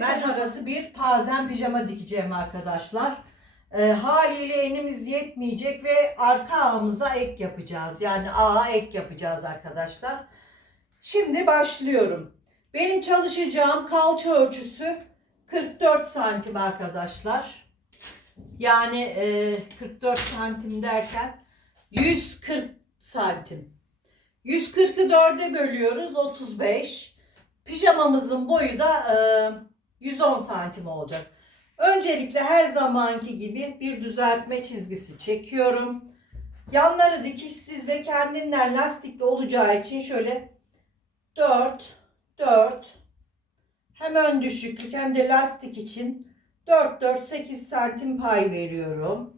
Ben arası bir pazen pijama dikeceğim arkadaşlar. Haliyle enimiz yetmeyecek ve arka ağımıza ek yapacağız. Yani ağa ek yapacağız arkadaşlar. Şimdi başlıyorum. Benim çalışacağım kalça ölçüsü 44 santim arkadaşlar. Yani 44 santim derken 140 santim. 140'ı 4'e bölüyoruz, 35. Pijamamızın boyu da 110 santim olacak. Öncelikle her zamanki gibi bir düzeltme çizgisi çekiyorum. Yanları dikişsiz ve kendinden lastikli olacağı için şöyle 4, 4, hem ön düşüklük hem de lastik için 4, 4, 8 santim pay veriyorum.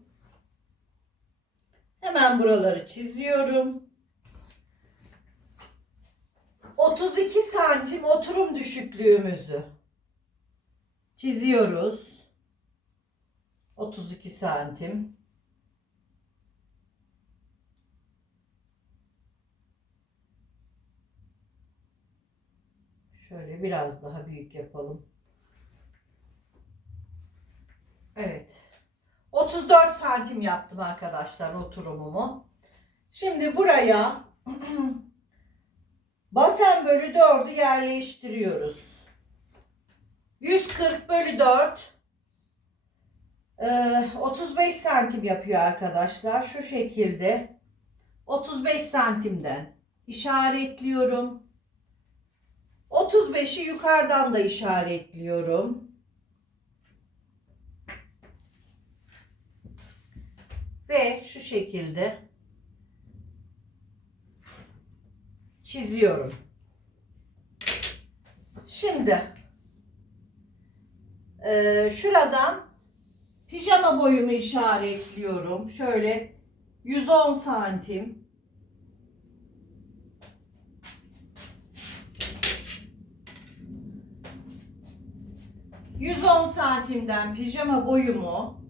Hemen buraları çiziyorum. 32 santim oturum düşüklüğümüzü çiziyoruz. 32 santim. Şöyle biraz daha büyük yapalım. Evet. 34 santim yaptım arkadaşlar oturumumu. Şimdi buraya basen bölü 4'ü yerleştiriyoruz. 140 bölü 4 35 santim yapıyor arkadaşlar. Şu şekilde 35 santimden işaretliyorum. 35'i yukarıdan da işaretliyorum. Ve şu şekilde çiziyorum. Şimdi şuradan pijama boyumu işaretliyorum. Şöyle 110 santim. santimden pijama boyumu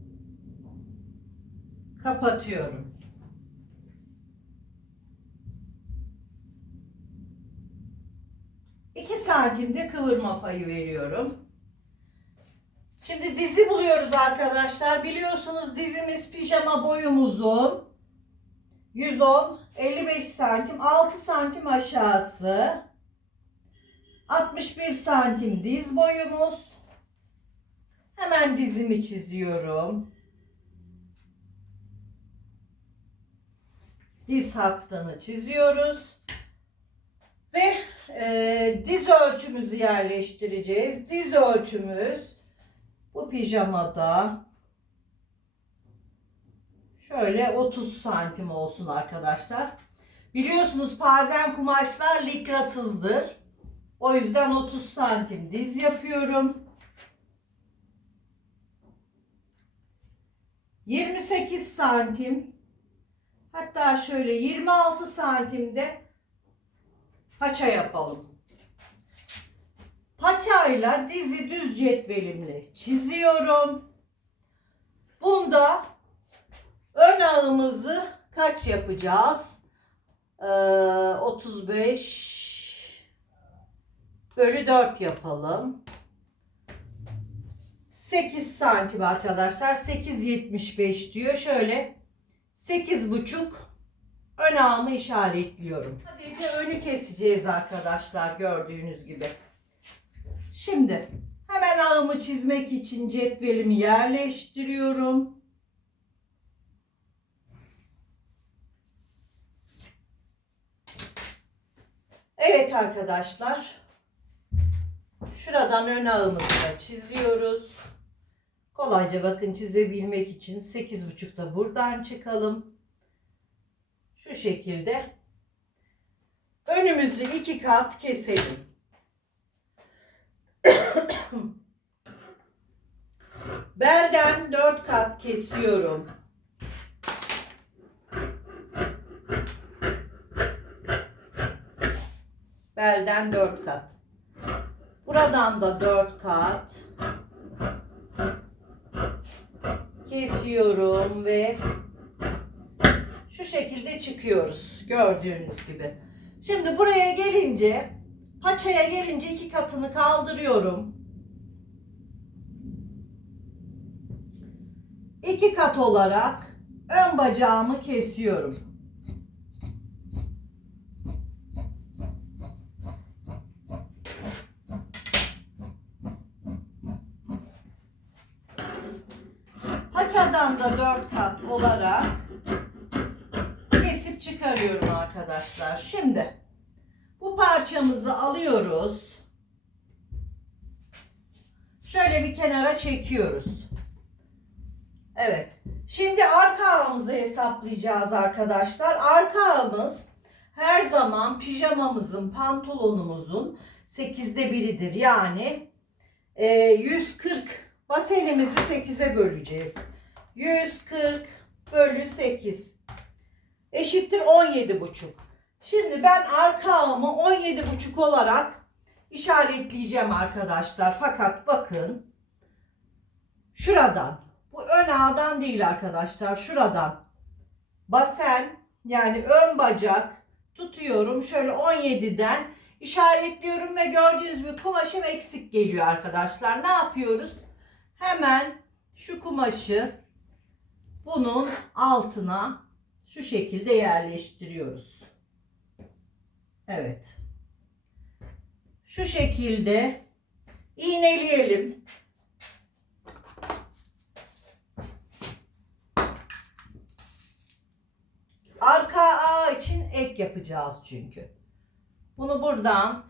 kapatıyorum. Santimde kıvırma payı veriyorum. Şimdi dizi buluyoruz arkadaşlar. Biliyorsunuz dizimiz pijama boyumuzun 110, 55 santim, 6 santim aşağısı, 61 santim diz boyumuz. Hemen dizimi çiziyorum. Diz hattını çiziyoruz. Ve diz ölçümüzü yerleştireceğiz. Diz ölçümüz bu pijamada şöyle 30 santim olsun arkadaşlar. Biliyorsunuz pazen kumaşlar likrasızdır. O yüzden 30 santim diz yapıyorum. 28 santim, hatta şöyle 26 santimde paça yapalım. Paçayla dizi düz cetvelimle çiziyorum. Bunda ön ağımızı kaç yapacağız? 35 bölü 4 yapalım. 8 santim arkadaşlar. 8,75 diyor. Şöyle 8,5 ön ağımı işaretliyorum. Sadece önü keseceğiz arkadaşlar, gördüğünüz gibi. Şimdi hemen ağımı çizmek için cetvelimi yerleştiriyorum. Evet arkadaşlar. Şuradan ön ağımızı da çiziyoruz. Kolayca bakın çizebilmek için 8,5'da buradan çıkalım. Şu şekilde önümüzü 2 kat keselim. Belden 4 kat kesiyorum. Belden 4 kat. Buradan da 4 kat kesiyorum ve şu şekilde çıkıyoruz. Gördüğünüz gibi. Şimdi buraya gelince, paçaya gelince 2 katını kaldırıyorum. 2 kat olarak ön bacağımı kesiyorum. Paçadan da 4 kat olarak kesip çıkarıyorum arkadaşlar. Şimdi bu parçamızı alıyoruz. Şöyle bir kenara çekiyoruz. Evet. Şimdi arka ağımızı hesaplayacağız arkadaşlar. Arka ağımız her zaman pijamamızın, pantolonumuzun 8'de biridir. Yani 140 basenimizi 8'e böleceğiz. 140 bölü 8 eşittir 17,5. Şimdi ben arka ağımı 17,5 olarak işaretleyeceğim arkadaşlar. Fakat bakın şuradan, bu ön ağdan değil arkadaşlar, şuradan basen yani ön bacak tutuyorum. Şöyle 17'den işaretliyorum ve gördüğünüz gibi kumaşım eksik geliyor arkadaşlar. Ne yapıyoruz? Hemen şu kumaşı bunun altına şu şekilde yerleştiriyoruz. Evet. Şu şekilde iğneleyelim. Arka ağ için ek yapacağız çünkü. Bunu buradan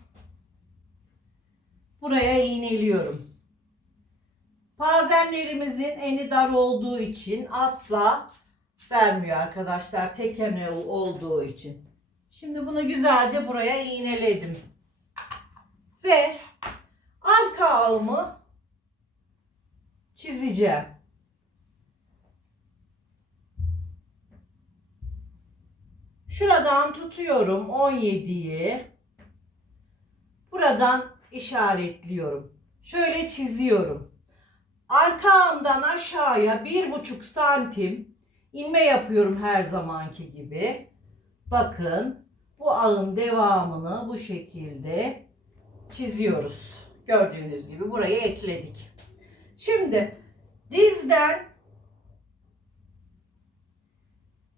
buraya iğneliyorum. Pazenlerimizin eni dar olduğu için asla vermiyor arkadaşlar. Tek eni olduğu için. Şimdi bunu güzelce buraya iğneledim. Ve arka ağımı çizeceğim. Şuradan tutuyorum 17'yi. Buradan işaretliyorum. Şöyle çiziyorum. Arka ağımdan aşağıya 1,5 santim inme yapıyorum her zamanki gibi. Bakın bu ağın devamını bu şekilde çiziyoruz. Gördüğünüz gibi burayı ekledik. Şimdi dizden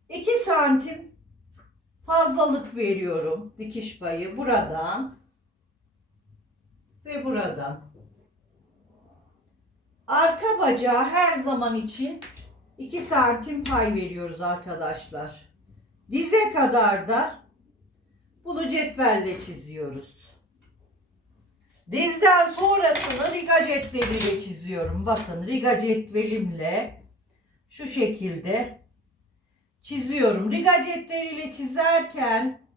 2 santim fazlalık veriyorum. Dikiş payı buradan ve buradan. Arka bacağı her zaman için 2 santim pay veriyoruz arkadaşlar. Dize kadar da bunu cetvelle çiziyoruz. Dizden sonrasını riga cetveliyle çiziyorum. Bakın riga cetvelimle şu şekilde çiziyorum. Riga cetveliyle çizerken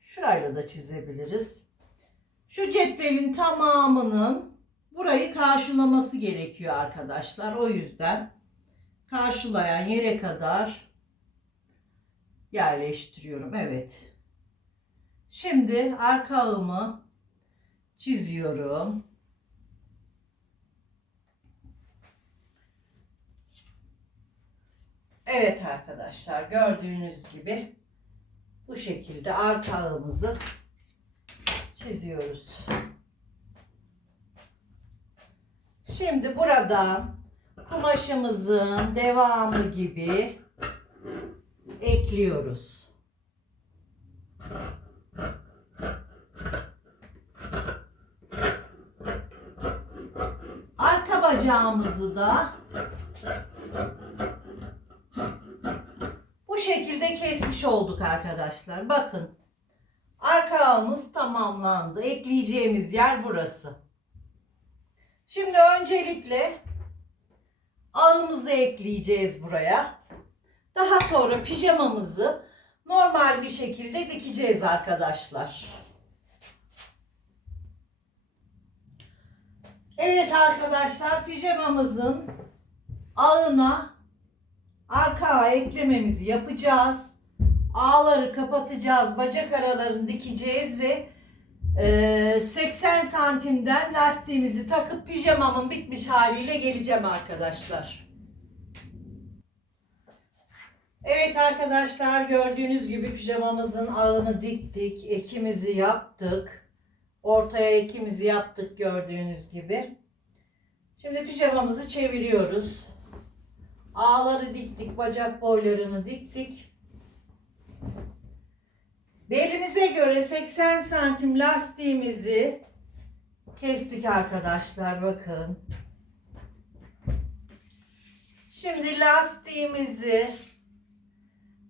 şurayla da çizebiliriz. Şu cetvelin tamamının burayı karşılaması gerekiyor arkadaşlar. O yüzden karşılayan yere kadar yerleştiriyorum. Evet. Şimdi arka ağımı çiziyorum. Evet arkadaşlar, gördüğünüz gibi bu şekilde arka ağımızı çiziyoruz. Şimdi buradan kumaşımızın devamı gibi ekliyoruz. Arka bacağımızı da bu şekilde kesmiş olduk arkadaşlar. Bakın arka ağımız tamamlandı. Ekleyeceğimiz yer burası. Şimdi öncelikle ağımızı ekleyeceğiz buraya. Daha sonra pijamamızı normal bir şekilde dikeceğiz arkadaşlar. Evet arkadaşlar, pijamamızın ağına arka ağa eklememizi yapacağız. Ağları kapatacağız, bacak aralarını dikeceğiz ve 80 santimden lastiğimizi takıp pijamamın bitmiş haliyle geleceğim arkadaşlar. Evet arkadaşlar, gördüğünüz gibi pijamamızın ağını diktik, ekimizi yaptık. Ortaya ekimizi yaptık gördüğünüz gibi. Şimdi pijamamızı çeviriyoruz. Ağları diktik, bacak boylarını diktik. Belimize göre 80 santim lastiğimizi kestik arkadaşlar, bakın. Şimdi lastiğimizi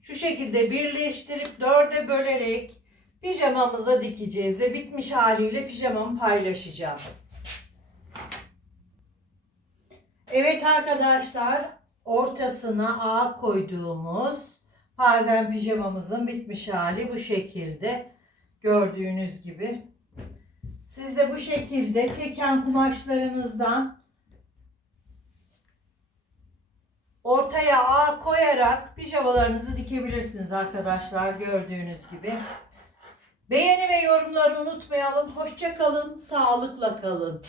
şu şekilde birleştirip 4'e bölerek pijamamıza dikeceğiz ve bitmiş haliyle pijamamı paylaşacağım. Evet arkadaşlar, ortasına ağ koyduğumuz pazen pijamamızın bitmiş hali bu şekilde. Gördüğünüz gibi. Siz de bu şekilde teken kumaşlarınızdan ortaya ağ koyarak pijamalarınızı dikebilirsiniz arkadaşlar, gördüğünüz gibi. Beğeni ve yorumları unutmayalım. Hoşça kalın, sağlıkla kalın.